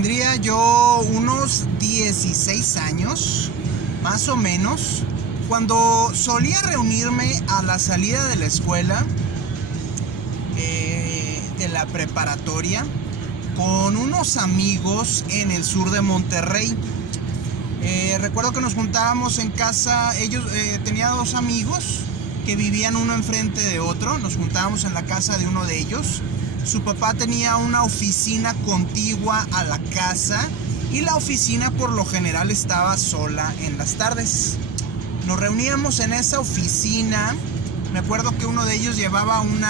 Tendría yo unos 16 años, más o menos, cuando solía reunirme a la salida de la escuela, de la preparatoria, con unos amigos en el sur de Monterrey. Recuerdo que nos juntábamos en casa. Ellos tenía dos amigos que vivían uno enfrente de otro. Nos juntábamos en la casa de uno de ellos. Su papá tenía una oficina contigua a la casa y la oficina por lo general estaba sola en las tardes. Nos reuníamos en esa oficina. Me acuerdo que uno de ellos llevaba un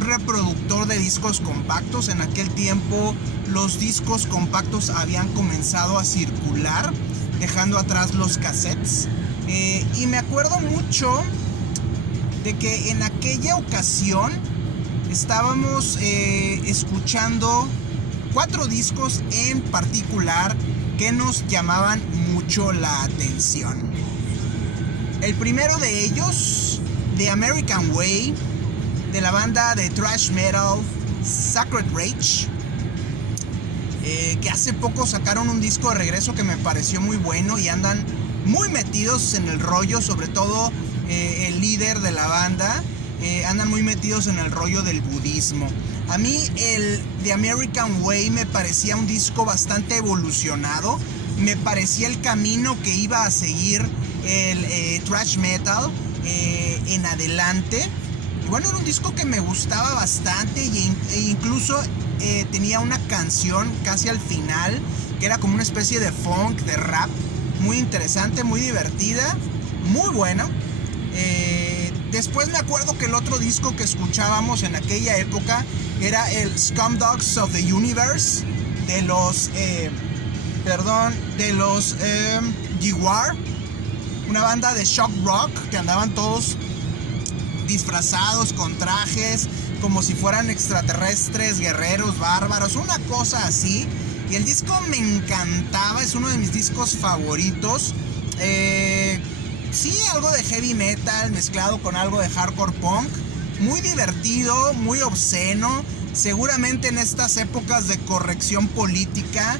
reproductor de discos compactos. En aquel tiempo los discos compactos habían comenzado a circular, dejando atrás los cassettes. Y me acuerdo mucho de que en aquella ocasión estábamos escuchando 4 discos en particular que nos llamaban mucho la atención. El primero de ellos, The American Way, de la banda de thrash metal Sacred Rage, que hace poco sacaron un disco de regreso que me pareció muy bueno y andan muy metidos en el rollo, sobre todo el líder de la banda. Andan muy metidos en el rollo del budismo. A mí el The American Way me parecía un disco bastante evolucionado. Me parecía el camino que iba a seguir el thrash metal en adelante. Y bueno, era un disco que me gustaba bastante e incluso tenía una canción casi al final que era como una especie de funk, de rap, muy interesante, muy divertida, muy bueno. Después me acuerdo que el otro disco que escuchábamos en aquella época era el Scumdogs of the Universe de los Jaguar, una banda de shock rock que andaban todos disfrazados con trajes como si fueran extraterrestres, guerreros, bárbaros, una cosa así. Y el disco me encantaba, es uno de mis discos favoritos. Sí, algo de heavy metal mezclado con algo de hardcore punk. Muy divertido, muy obsceno. Seguramente en estas épocas de corrección política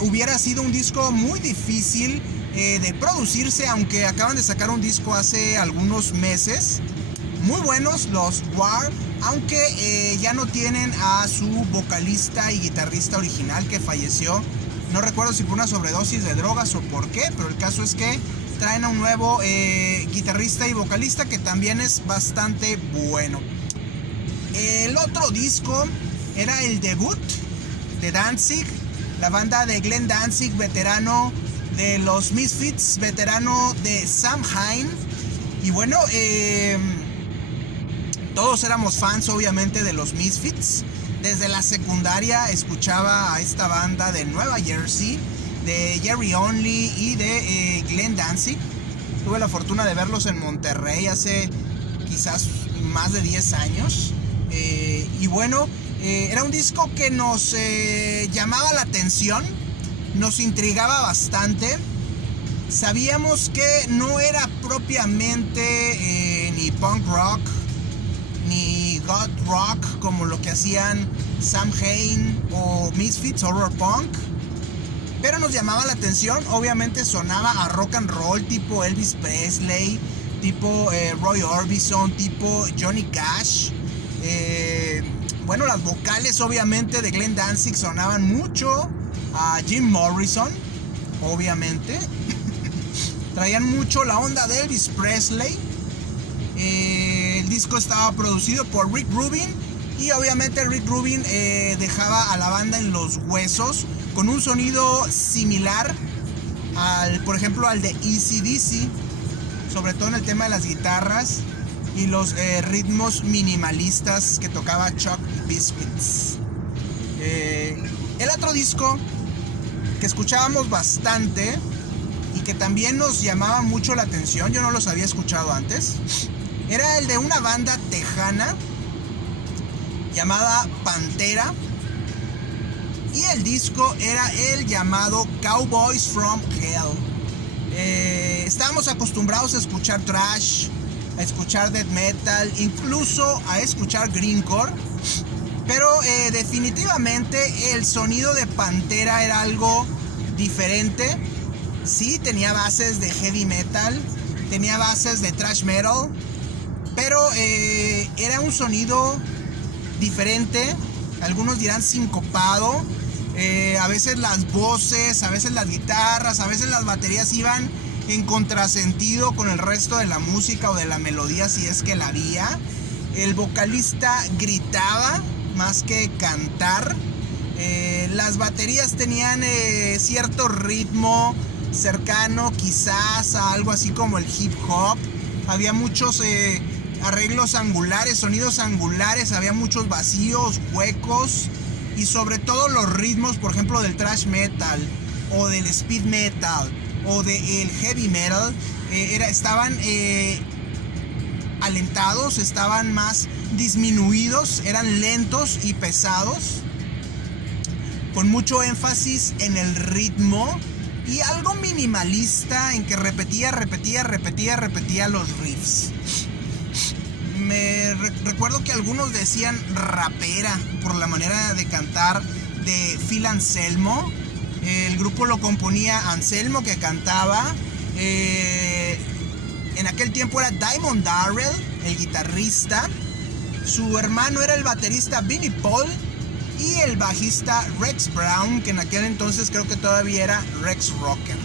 hubiera sido un disco muy difícil de producirse, aunque acaban de sacar un disco hace algunos meses. Muy buenos los War, aunque ya no tienen a su vocalista y guitarrista original que falleció. No recuerdo si por una sobredosis de drogas o por qué, pero el caso es que traen a un nuevo guitarrista y vocalista que también es bastante bueno. El otro disco era el debut de Danzig, la banda de Glenn Danzig, veterano de los Misfits, veterano de Samhain. Y bueno, todos éramos fans obviamente de los Misfits. Desde la secundaria escuchaba a esta banda de Nueva Jersey, de Jerry Only y de Glenn Danzig. Tuve la fortuna de verlos en Monterrey hace quizás más de 10 años. Y bueno, era un disco que nos llamaba la atención, nos intrigaba bastante. Sabíamos que no era propiamente ni punk rock ni goth rock como lo que hacían Samhain o Misfits, horror punk, pero nos llamaba la atención. Obviamente sonaba a rock and roll, tipo Elvis Presley, tipo Roy Orbison, tipo Johnny Cash. Bueno, las vocales obviamente de Glenn Danzig sonaban mucho a Jim Morrison, obviamente. Traían mucho la onda de Elvis Presley. El disco estaba producido por Rick Rubin y obviamente Rick Rubin dejaba a la banda en los huesos con un sonido similar al, por ejemplo, al de AC/DC, sobre todo en el tema de las guitarras y los ritmos minimalistas que tocaba Chuck Biscuits. El otro disco que escuchábamos bastante y que también nos llamaba mucho la atención, yo no los había escuchado antes, era el de una banda tejana llamada Pantera, y el disco era el llamado Cowboys from Hell. Estábamos acostumbrados a escuchar thrash, a escuchar death metal, incluso a escuchar grindcore, Pero definitivamente el sonido de Pantera era algo diferente. Sí, tenía bases de heavy metal, tenía bases de thrash metal, pero era un sonido diferente. Algunos dirán sincopado. A veces las voces, a veces las guitarras, a veces las baterías iban en contrasentido con el resto de la música o de la melodía, si es que la había. El vocalista gritaba más que cantar. Las baterías tenían cierto ritmo cercano quizás a algo así como el hip hop. Había muchos arreglos angulares, sonidos angulares, había muchos vacíos, huecos, y sobre todo los ritmos, por ejemplo, del thrash metal o del speed metal o del heavy metal estaban alentados, estaban más disminuidos, eran lentos y pesados, con mucho énfasis en el ritmo y algo minimalista en que repetía los riffs. Recuerdo que algunos decían rapera por la manera de cantar de Phil Anselmo. El grupo lo componía Anselmo, que cantaba. En aquel tiempo era Diamond Darrell, el guitarrista. Su hermano era el baterista Vinnie Paul y el bajista Rex Brown, que en aquel entonces creo que todavía era Rex Rocker.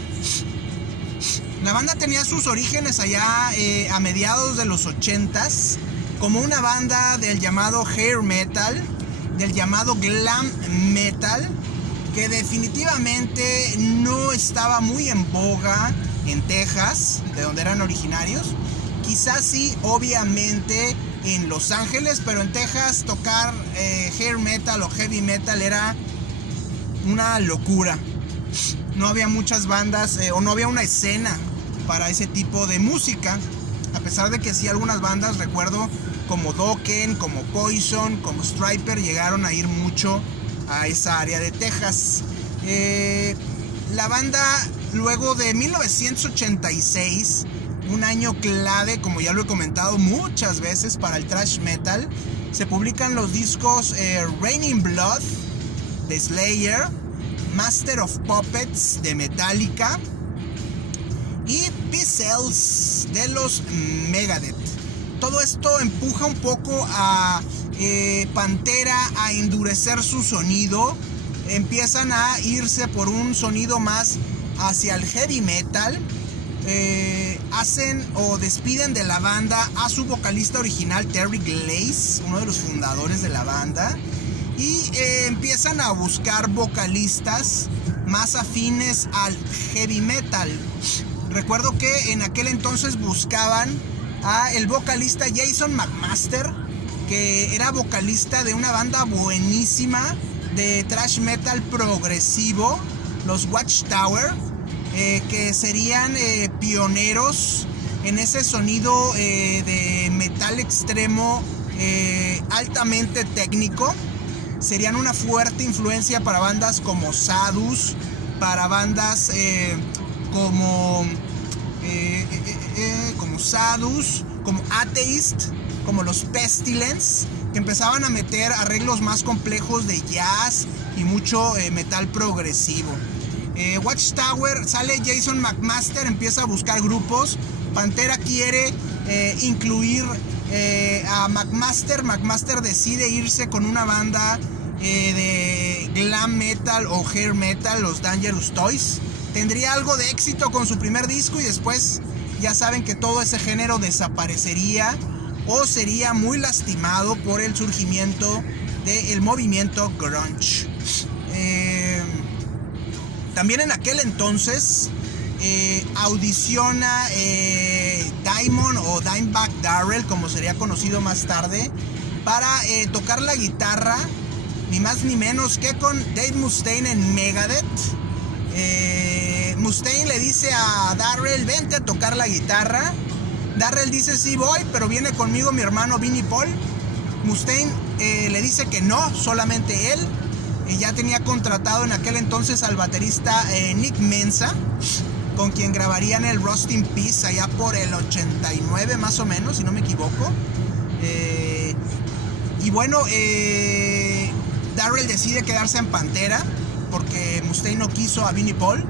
La banda tenía sus orígenes allá a mediados de los 80s como una banda del llamado hair metal, del llamado glam metal, que definitivamente no estaba muy en boga en Texas, de donde eran originarios. Quizás sí, obviamente, en Los Ángeles, pero en Texas tocar hair metal o heavy metal era una locura. No había muchas bandas o no había una escena para ese tipo de música, a pesar de que sí algunas bandas, recuerdo, como Dokken, como Poison, como Stryper, llegaron a ir mucho a esa área de Texas. La banda, luego de 1986, un año clave, como ya lo he comentado muchas veces, para el thrash metal, se publican los discos Raining Blood de Slayer, Master of Puppets de Metallica y P-Cells de los Megadeth. Todo esto empuja un poco a Pantera a endurecer su sonido. Empiezan a irse por un sonido más hacia el heavy metal. Hacen o despiden de la banda a su vocalista original, Terry Glaze, uno de los fundadores de la banda, y empiezan a buscar vocalistas más afines al heavy metal. Recuerdo que en aquel entonces buscaban a el vocalista Jason McMaster, que era vocalista de una banda buenísima de thrash metal progresivo, los Watchtower, que serían pioneros en ese sonido de metal extremo altamente técnico. Serían una fuerte influencia para bandas como Sadus, para bandas como Sadus, como Atheist, como los Pestilence, que empezaban a meter arreglos más complejos de jazz y mucho metal progresivo. Watchtower, sale Jason McMaster, empieza a buscar grupos. Pantera quiere incluir a McMaster. McMaster decide irse con una banda de glam metal o hair metal, los Dangerous Toys. Tendría algo de éxito con su primer disco y después ya saben que todo ese género desaparecería o sería muy lastimado por el surgimiento del movimiento grunge. También en aquel entonces audiciona Diamond o Dimebag Darrell, como sería conocido más tarde, para tocar la guitarra, ni más ni menos que con Dave Mustaine en Megadeth. Mustaine le dice a Darrell: vente a tocar la guitarra. Darrell dice: sí voy, pero viene conmigo mi hermano Vinnie Paul. Mustaine le dice que no, solamente él. Ya tenía contratado en aquel entonces al baterista Nick Menza, con quien grabarían el Rust in Peace allá por el 89 más o menos, si no me equivoco. Y bueno, Darrell decide quedarse en Pantera porque Mustaine no quiso a Vinnie Paul.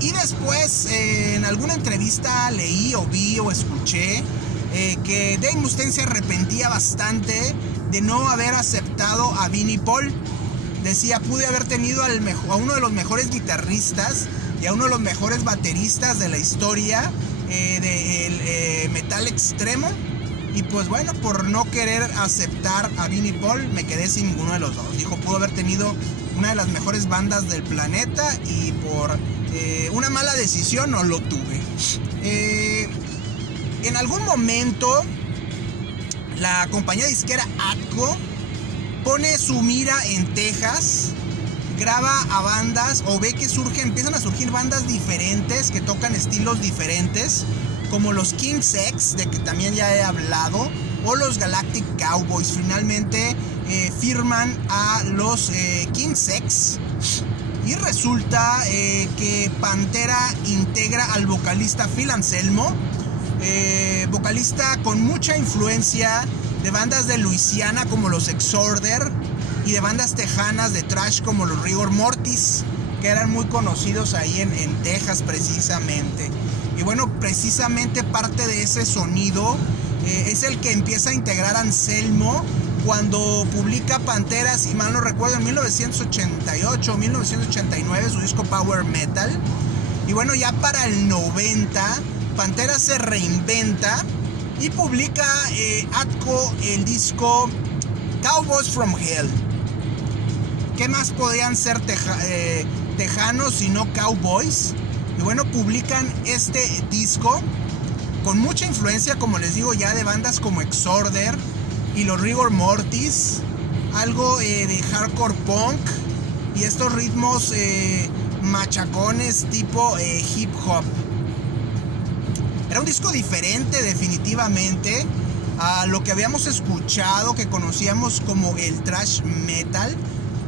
Y después en alguna entrevista leí o vi o escuché que Dave Mustaine se arrepentía bastante de no haber aceptado a Vinnie Paul. Decía, pude haber tenido a uno de los mejores guitarristas y a uno de los mejores bateristas de la historia del metal extremo. Y pues bueno, por no querer aceptar a Vinnie Paul, me quedé sin ninguno de los dos. Dijo, pudo haber tenido una de las mejores bandas del planeta y por una mala decisión no lo tuve. En algún momento, la compañía disquera Atco pone su mira en Texas, graba a bandas o ve que empiezan a surgir bandas diferentes que tocan estilos diferentes, como los King's X, de que también ya he hablado, o los Galactic Cowboys. Finalmente firman a los King's X y resulta que Pantera integra al vocalista Phil Anselmo, vocalista con mucha influencia de bandas de Luisiana como los Exorder y de bandas tejanas de thrash como los Rigor Mortis, que eran muy conocidos ahí en Texas precisamente. Y bueno, precisamente parte de ese sonido es el que empieza a integrar Anselmo cuando publica Pantera, si mal no recuerdo, en 1988 o 1989, su disco Power Metal. Y bueno, ya para el 90, Pantera se reinventa y publica Atco el disco Cowboys from Hell. ¿Qué más podrían ser tejanos si no cowboys? Y bueno, publican este disco con mucha influencia, como les digo, ya de bandas como Exorder y los Rigor Mortis, algo de hardcore punk y estos ritmos machacones tipo hip hop. Era un disco diferente definitivamente a lo que habíamos escuchado, que conocíamos como el thrash metal,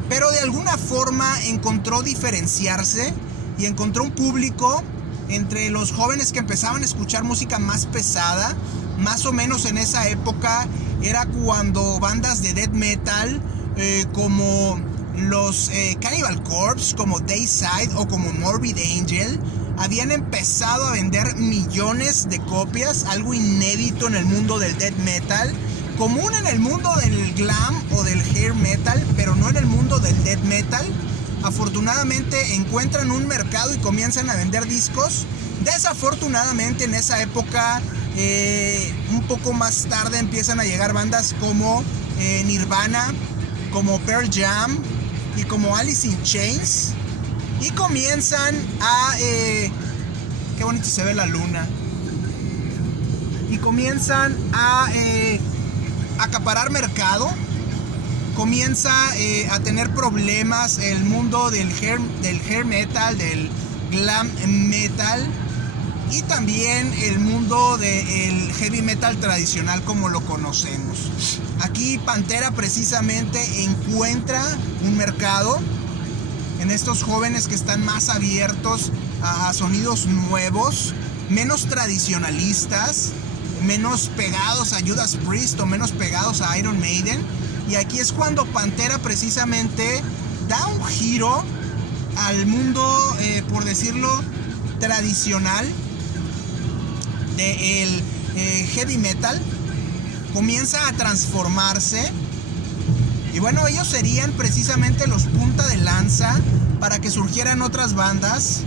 pero de alguna forma encontró diferenciarse y encontró un público entre los jóvenes que empezaban a escuchar música más pesada. Más o menos en esa época era cuando bandas de death metal como los Cannibal Corpse, como Dayside o como Morbid Angel habían empezado a vender millones de copias, algo inédito en el mundo del death metal, común en el mundo del glam o del hair metal, pero no en el mundo del death metal. Afortunadamente encuentran un mercado y comienzan a vender discos. Desafortunadamente en esa época, un poco más tarde, empiezan a llegar bandas como Nirvana, como Pearl Jam y como Alice in Chains, y comienzan a qué bonito se ve la luna, y comienzan a acaparar mercado. Comienza a tener problemas el mundo del hair metal, del glam metal, y también el mundo del heavy metal tradicional como lo conocemos. Aquí Pantera precisamente encuentra un mercado en estos jóvenes que están más abiertos a sonidos nuevos, menos tradicionalistas, menos pegados a Judas Priest o menos pegados a Iron Maiden. Y aquí es cuando Pantera precisamente da un giro al mundo, por decirlo, tradicional del heavy metal. Comienza a transformarse. Y bueno, ellos serían precisamente los punta de lanza para que surgieran otras bandas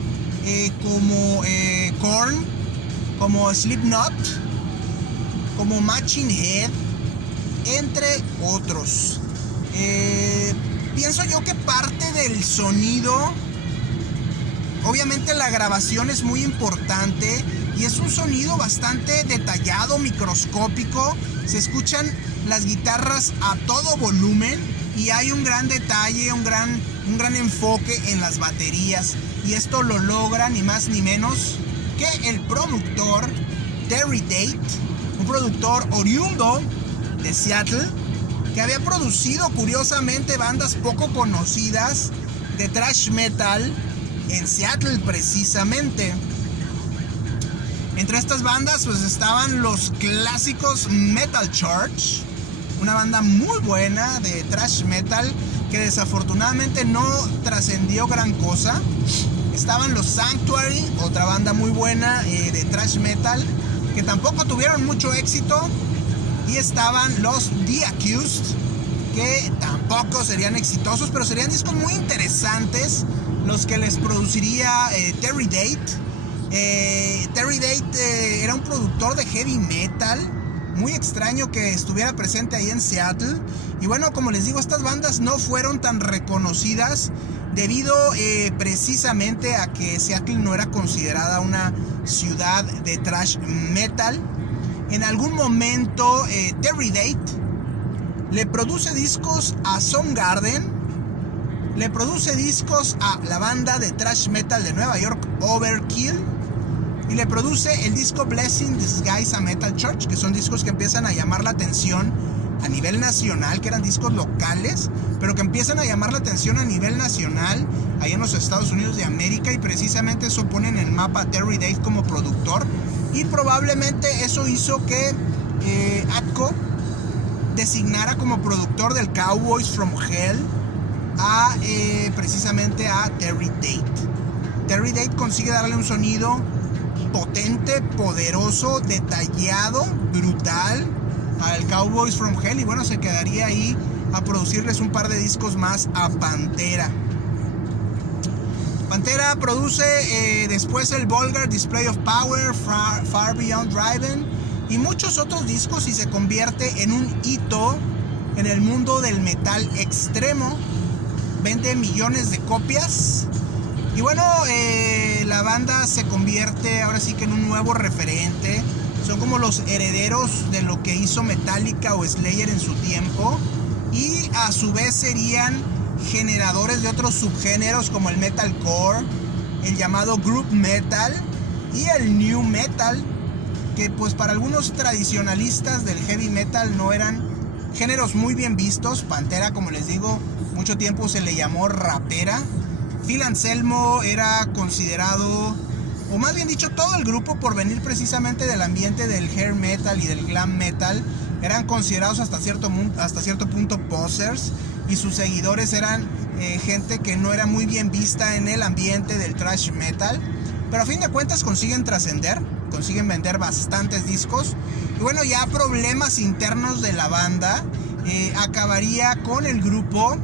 como Korn, como Slipknot, como Machine Head, entre otros. Pienso yo que parte del sonido, obviamente la grabación es muy importante y es un sonido bastante detallado, microscópico. Se escuchan las guitarras a todo volumen y hay un gran detalle, un gran enfoque en las baterías, y esto lo logra ni más ni menos que el productor Terry Tate, un productor oriundo de Seattle, que había producido curiosamente bandas poco conocidas de thrash metal en Seattle precisamente. Entre estas bandas pues estaban los clásicos Metal Church, una banda muy buena de thrash metal que desafortunadamente no trascendió gran cosa. Estaban los Sanctuary, otra banda muy buena de thrash metal, que tampoco tuvieron mucho éxito. Y estaban los The Accused, que tampoco serían exitosos, pero serían discos muy interesantes los que les produciría Terry Date. Terry Date era un productor de heavy metal, muy extraño que estuviera presente ahí en Seattle. Y bueno, como les digo, estas bandas no fueron tan reconocidas debido precisamente a que Seattle no era considerada una ciudad de thrash metal. En algún momento Terry Date le produce discos a Soundgarden, le produce discos a la banda de thrash metal de Nueva York, Overkill, y le produce el disco Blessing Disguise a Metal Church, que son discos que empiezan a llamar la atención a nivel nacional, que eran discos locales, pero que empiezan a llamar la atención a nivel nacional, ahí en los Estados Unidos de América, y precisamente eso pone en el mapa a Terry Date como productor, y probablemente eso hizo que Atco designara como productor del Cowboys from Hell a precisamente a Terry Date. Terry Date consigue darle un sonido potente, poderoso, detallado, brutal al Cowboys from Hell, y bueno, se quedaría ahí a producirles un par de discos más a Pantera. Pantera produce después el Vulgar Display of Power, Far Beyond Driven y muchos otros discos, y se convierte en un hito en el mundo del metal extremo. Vende millones de copias. Y bueno, la banda se convierte ahora sí que en un nuevo referente. Son como los herederos de lo que hizo Metallica o Slayer en su tiempo. Y a su vez serían generadores de otros subgéneros como el metalcore, el llamado group metal y el new metal, que pues para algunos tradicionalistas del heavy metal no eran géneros muy bien vistos. Pantera, como les digo, mucho tiempo se le llamó rapera. Phil Anselmo era considerado, o más bien dicho, todo el grupo, por venir precisamente del ambiente del hair metal y del glam metal, eran considerados hasta cierto punto posers, y sus seguidores eran gente que no era muy bien vista en el ambiente del thrash metal, pero a fin de cuentas consiguen trascender, consiguen vender bastantes discos. Y bueno, ya problemas internos de la banda acabaría con el grupo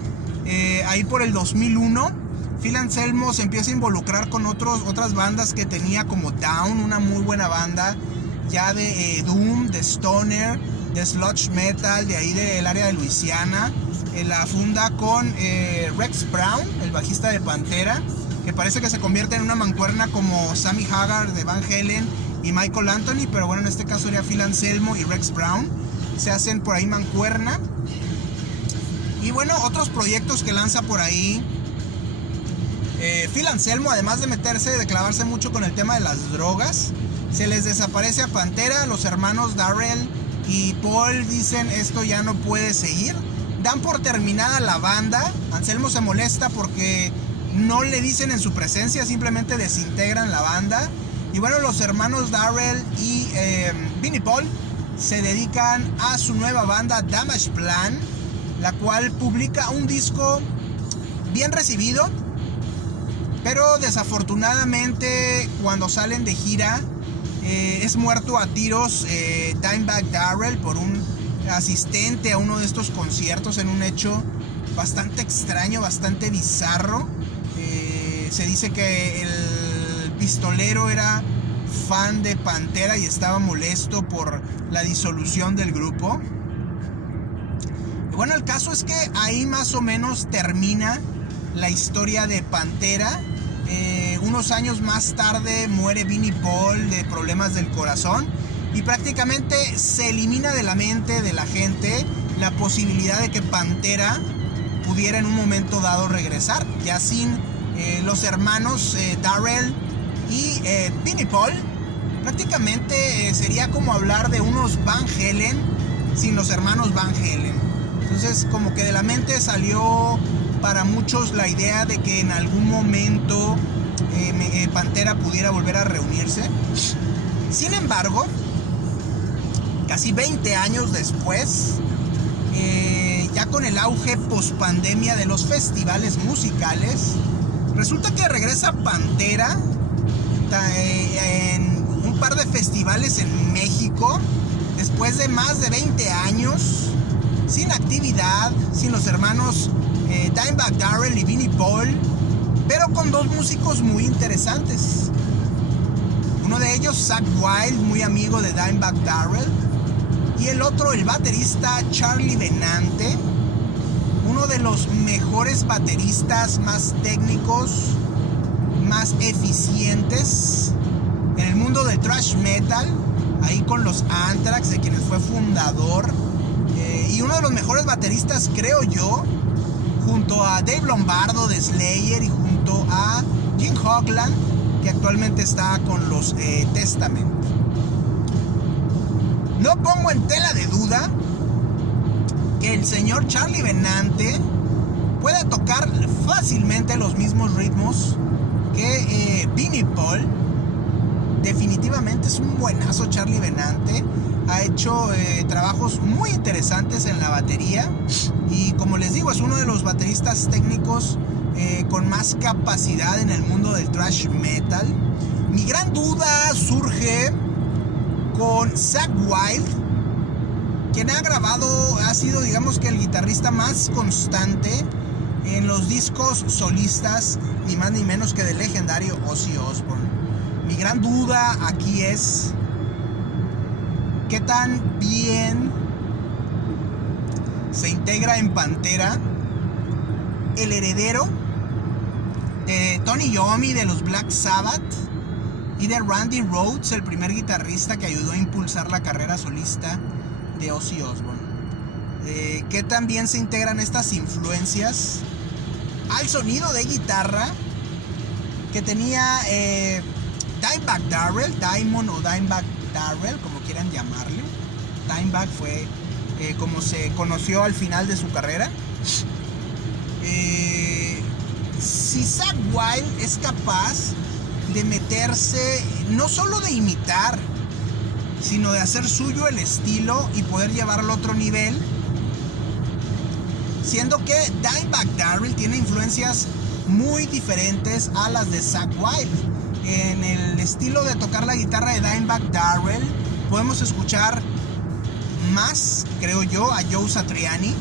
ahí por el 2001. Phil Anselmo se empieza a involucrar con otras bandas que tenía, como Down, una muy buena banda ya de Doom, de Stoner, de Sludge Metal, de ahí del área de Luisiana. La funda con Rex Brown, el bajista de Pantera, que parece que se convierte en una mancuerna como Sammy Hagar de Van Halen y Michael Anthony, pero bueno, en este caso sería Phil Anselmo y Rex Brown. Se hacen por ahí mancuerna. Y bueno, otros proyectos que lanza por ahí Phil Anselmo, además de clavarse mucho con el tema de las drogas, se les desaparece a Pantera. Los hermanos Darrell y Paul dicen: esto ya no puede seguir. Dan por terminada la banda. Anselmo se molesta porque no le dicen en su presencia, simplemente desintegran la banda. Y bueno, los hermanos Darrell y Vinnie Paul se dedican a su nueva banda Damage Plan, la cual publica un disco bien recibido, pero desafortunadamente cuando salen de gira es muerto a tiros Dimebag Darrell por un asistente a uno de estos conciertos, en un hecho bastante extraño, bastante bizarro. Se dice que el pistolero era fan de Pantera y estaba molesto por la disolución del grupo. Y bueno, el caso es que ahí más o menos termina la historia de Pantera. Unos años más tarde muere Vinnie Paul de problemas del corazón, y prácticamente se elimina de la mente de la gente la posibilidad de que Pantera pudiera en un momento dado regresar, ya sin los hermanos Darrell y Vinnie Paul. Prácticamente sería como hablar de unos Van Halen sin los hermanos Van Halen. Entonces, como que de la mente salió para muchos la idea de que en algún momento Pantera pudiera volver a reunirse. Sin embargo, casi 20 años después, ya con el auge post-pandemia de los festivales musicales, resulta que regresa Pantera en un par de festivales en México, después de más de 20 años, sin actividad, sin los hermanos Dimebag Darrell y Vinnie Paul, pero con dos músicos muy interesantes. Uno de ellos, Zakk Wylde, muy amigo de Dimebag Darrell, y el otro, el baterista Charlie Benante, uno de los mejores bateristas, más técnicos, más eficientes en el mundo del thrash metal, ahí con los Anthrax, de quienes fue fundador, y uno de los mejores bateristas, creo yo, junto a Dave Lombardo de Slayer y junto a Jim Hogland, que actualmente está con los Testament. No pongo en tela de duda que el señor Charlie Benante puede tocar fácilmente los mismos ritmos que Vinnie Paul. Definitivamente es un buenazo Charlie Benante. Ha hecho trabajos muy interesantes en la batería y, como les digo, es uno de los bateristas técnicos con más capacidad en el mundo del thrash metal. Mi gran duda surge con Zakk Wylde, quien ha sido, digamos, que el guitarrista más constante en los discos solistas, ni más ni menos que del legendario Ozzy Osbourne. Mi gran duda aquí es qué tan bien se integra en Pantera el heredero de Tony Iommi de los Black Sabbath y de Randy Rhoads, el primer guitarrista que ayudó a impulsar la carrera solista de Ozzy Osbourne. Qué tan bien se integran estas influencias al sonido de guitarra que tenía Dimebag Darrell, Diamond o Dimebag Darrell, como quieran llamarle. Dimebag fue como se conoció al final de su carrera. Si Zakk Wylde es capaz de meterse, no solo de imitar, sino de hacer suyo el estilo y poder llevarlo a otro nivel, siendo que Dimebag Darrell tiene influencias muy diferentes a las de Zakk Wylde. En el estilo de tocar la guitarra de Dimebag Darrell podemos escuchar más, creo yo, a Joe Satriani,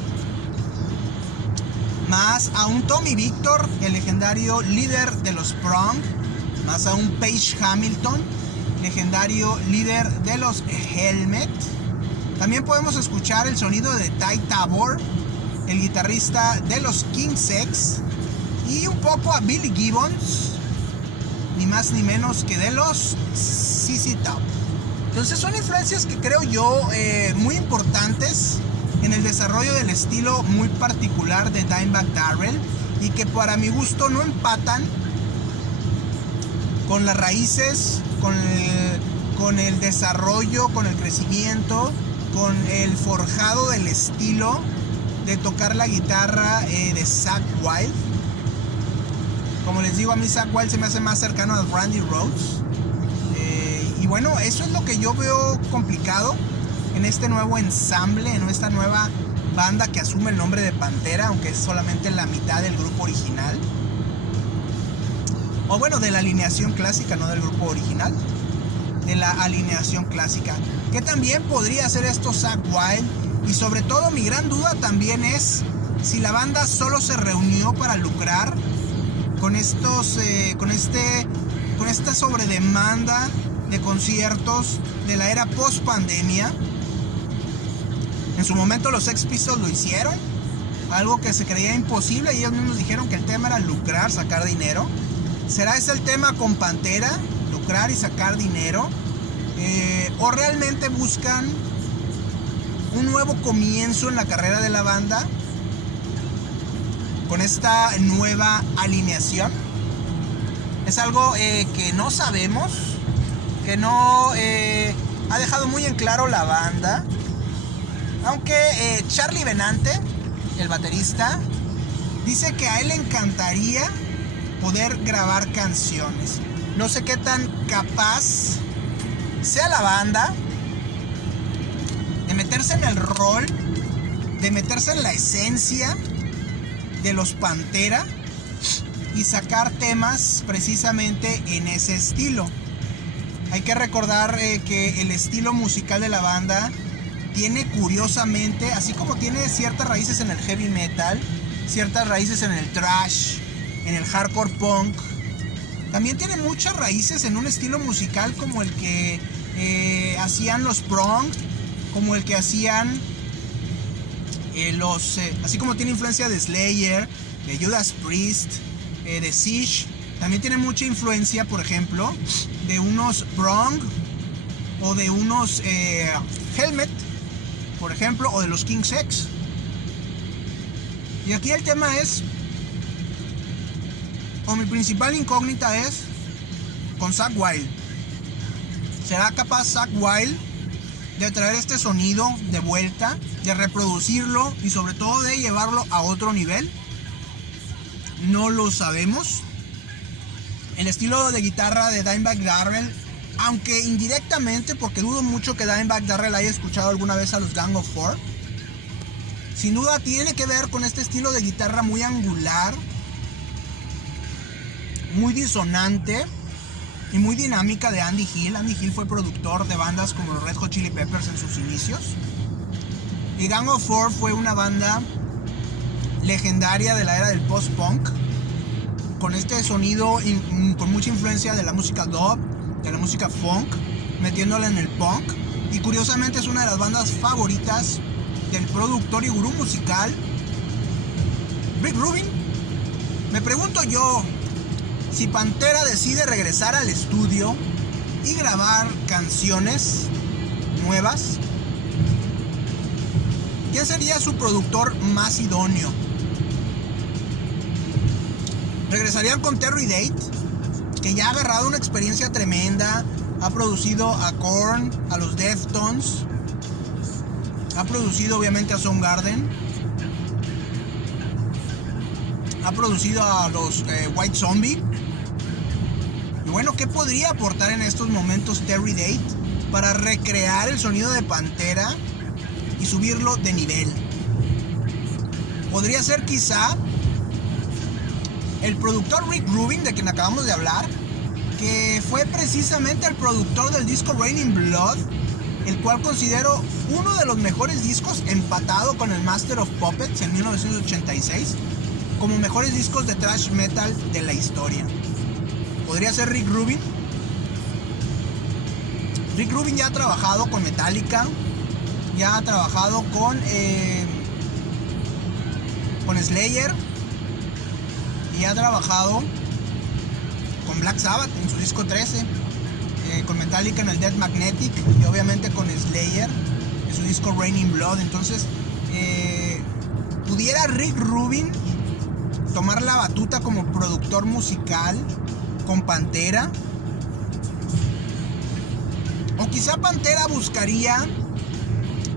más a un Tommy Victor, el legendario líder de los Prong, más a un Page Hamilton, legendario líder de los Helmet. También podemos escuchar el sonido de Ty Tabor, el guitarrista de los King's X, y un poco a Billy Gibbons, ni más ni menos que de los ZZ Top. Entonces son influencias que creo yo muy importantes en el desarrollo del estilo muy particular de Dimebag Darrell, y que para mi gusto no empatan con las raíces, con el desarrollo, con el crecimiento, con el forjado del estilo de tocar la guitarra de Zakk Wylde. Como les digo, a mí Zakk Wylde se me hace más cercano a Randy Rhoads. Y bueno, eso es lo que yo veo complicado en este nuevo ensamble, en esta nueva banda que asume el nombre de Pantera, aunque es solamente la mitad del grupo original. O bueno, de la alineación clásica, no del grupo original, de la alineación clásica. ¿Qué también podría hacer esto Zakk Wylde? Y sobre todo mi gran duda también es si la banda solo se reunió para lucrar con esta sobredemanda de conciertos de la era post pandemia. En su momento los Sex Pistols lo hicieron, algo que se creía imposible, y ellos mismos dijeron que el tema era lucrar, sacar dinero. ¿Será ese el tema con Pantera? Lucrar y sacar dinero. ¿O realmente buscan un nuevo comienzo en la carrera de la banda con esta nueva alineación? Es algo que no sabemos, que no ha dejado muy en claro la banda. Aunque Charlie Benante, el baterista, dice que a él le encantaría poder grabar canciones. No sé qué tan capaz sea la banda de meterse en el rol de meterse en la esencia de los Pantera y sacar temas precisamente en ese estilo. Hay que recordar que el estilo musical de la banda tiene, curiosamente, así como tiene ciertas raíces en el heavy metal, ciertas raíces en el thrash, en el hardcore punk, también tiene muchas raíces en un estilo musical como el que hacían los Prong, como el que hacían así como tiene influencia de Slayer, de Judas Priest, de Siege. También tiene mucha influencia, por ejemplo, de unos Prong o de unos Helmet, por ejemplo, o de los King's X. Y aquí el tema es, o mi principal incógnita es con Zakk Wylde. ¿Será capaz Zakk Wylde de traer este sonido de vuelta, de reproducirlo y sobre todo de llevarlo a otro nivel? No lo sabemos. El estilo de guitarra de Dimebag Darrell, aunque indirectamente, porque dudo mucho que Dimebag Darrell haya escuchado alguna vez a los Gang of Four, sin duda tiene que ver con este estilo de guitarra muy angular, muy disonante y muy dinámica de Andy Hill. Andy Hill fue productor de bandas como los Red Hot Chili Peppers en sus inicios. Y Gang of Four fue una banda legendaria de la era del post-punk, con este sonido con mucha influencia de la música dub, de la música funk, metiéndola en el punk. Y curiosamente es una de las bandas favoritas del productor y gurú musical Rick Rubin. Me pregunto yo, si Pantera decide regresar al estudio y grabar canciones nuevas, ¿quién sería su productor más idóneo? ¿Regresarían con Terry Date, que ya ha agarrado una experiencia tremenda? Ha producido a Korn, a los Deftones, ha producido obviamente a Soundgarden, ha producido a los White Zombie. Y bueno, ¿qué podría aportar en estos momentos Terry Date para recrear el sonido de Pantera y subirlo de nivel? Podría ser quizá el productor Rick Rubin, de quien acabamos de hablar, que fue precisamente el productor del disco Raining Blood, el cual considero uno de los mejores discos, empatado con el Master of Puppets en 1986, como mejores discos de thrash metal de la historia. Podría ser Rick Rubin. Rick Rubin ya ha trabajado con Metallica, ya ha trabajado con Slayer, y ha trabajado con Black Sabbath en su disco 13, con Metallica en el Death Magnetic y obviamente con Slayer en su disco Raining Blood. Entonces, ¿pudiera Rick Rubin tomar la batuta como productor musical con Pantera? O quizá Pantera buscaría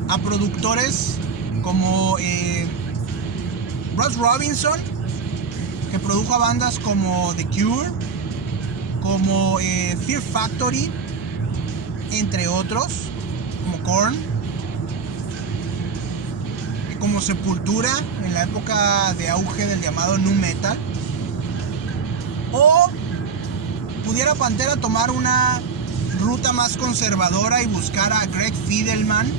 a productores como Ross Robinson, que produjo a bandas como The Cure, como Fear Factory, entre otros, como Korn, como Sepultura en la época de auge del llamado nu metal. O pudiera Pantera tomar una ruta más conservadora y buscar a Greg Fidelman,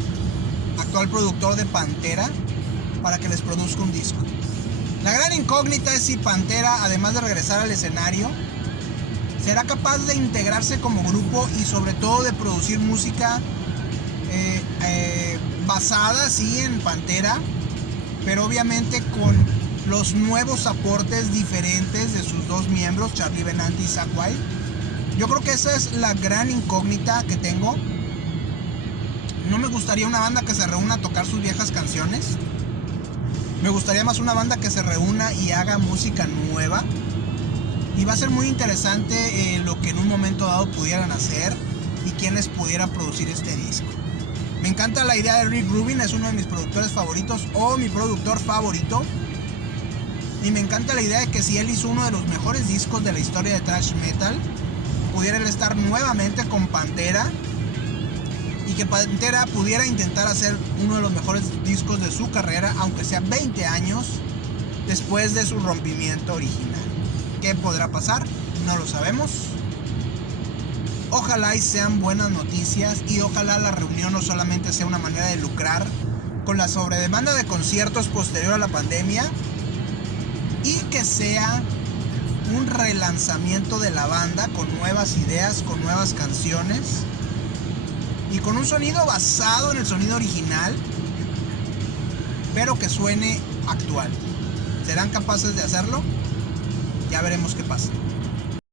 actual productor de Pantera, para que les produzca un disco. La gran incógnita es si Pantera, además de regresar al escenario, será capaz de integrarse como grupo y sobre todo de producir música basada sí en Pantera, pero obviamente con los nuevos aportes diferentes de sus dos miembros, Charlie Benante y Zakk Wylde. Yo creo que esa es la gran incógnita que tengo. No me gustaría una banda que se reúna a tocar sus viejas canciones. Me gustaría más una banda que se reúna y haga música nueva. Y va a ser muy interesante lo que en un momento dado pudieran hacer y quienes pudieran producir este disco. Me encanta la idea de Rick Rubin, es uno de mis productores favoritos o mi productor favorito. Y me encanta la idea de que si él hizo uno de los mejores discos de la historia de thrash metal, pudiera él estar nuevamente con Pantera y que Pantera pudiera intentar hacer uno de los mejores discos de su carrera, aunque sea 20 años después de su rompimiento original. ¿Qué podrá pasar? No lo sabemos. Ojalá y sean buenas noticias, y ojalá la reunión no solamente sea una manera de lucrar con la sobredemanda de conciertos posterior a la pandemia, y que sea un relanzamiento de la banda con nuevas ideas, con nuevas canciones y con un sonido basado en el sonido original, pero que suene actual. ¿Serán capaces de hacerlo? Ya veremos qué pasa.